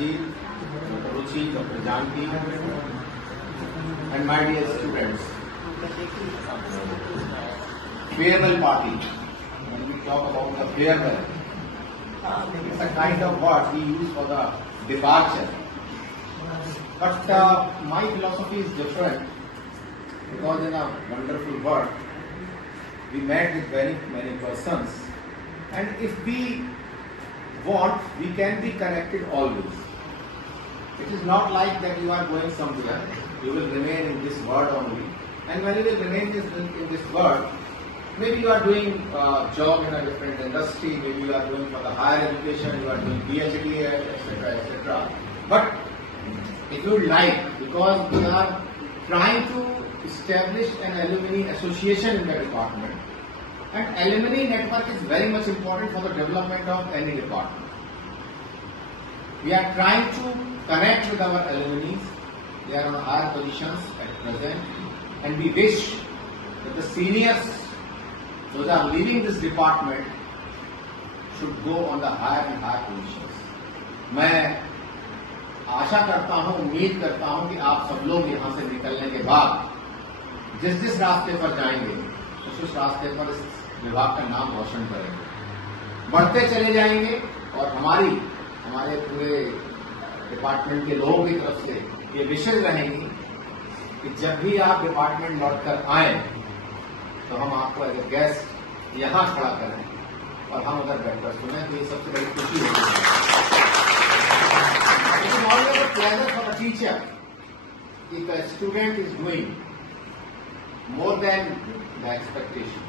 Rajiv, Dr. Ruchi, Dr. Janki, and my dear students. Farewell party. When we talk about the farewell, it's a kind of word we use for the departure. But my philosophy is different because in a wonderful world, we met with very many persons, and if we want, we can be connected always. It is not like that you are going somewhere, you will remain in this world only, and when you will remain in this world, maybe you are doing job in a different industry, maybe you are doing for the higher education, you are doing PhD, etc., etc. But if you would like, because we are trying to establish an alumni association in the department, and alumni network is very much important for the development of any department. We are trying to connect with our alumni. They are on higher positions at present, and we wish that the seniors, those are leaving this department, should go on the higher and higher positions. मैं आशा करता हूँ, उम्मीद करता हूँ कि आप सब लोग यहाँ से निकलने के बाद जिस रास्ते पर जाएंगे उस रास्ते पर इस विभाग का नाम रोशन करेंगे, बढ़ते चले जाएंगे, और हमारे पूरे डिपार्टमेंट के लोगों की तरफ से ये विशेष रहेंगी कि जब भी आप डिपार्टमेंट लौट कर आए तो हम आपको एज ए गेस्ट यहाँ खड़ा करें और हम उधर बैठकर सुने, तो ये सबसे बड़ी खुशी होगी। It is always a pleasure for a teacher if a student is doing more than the expectation.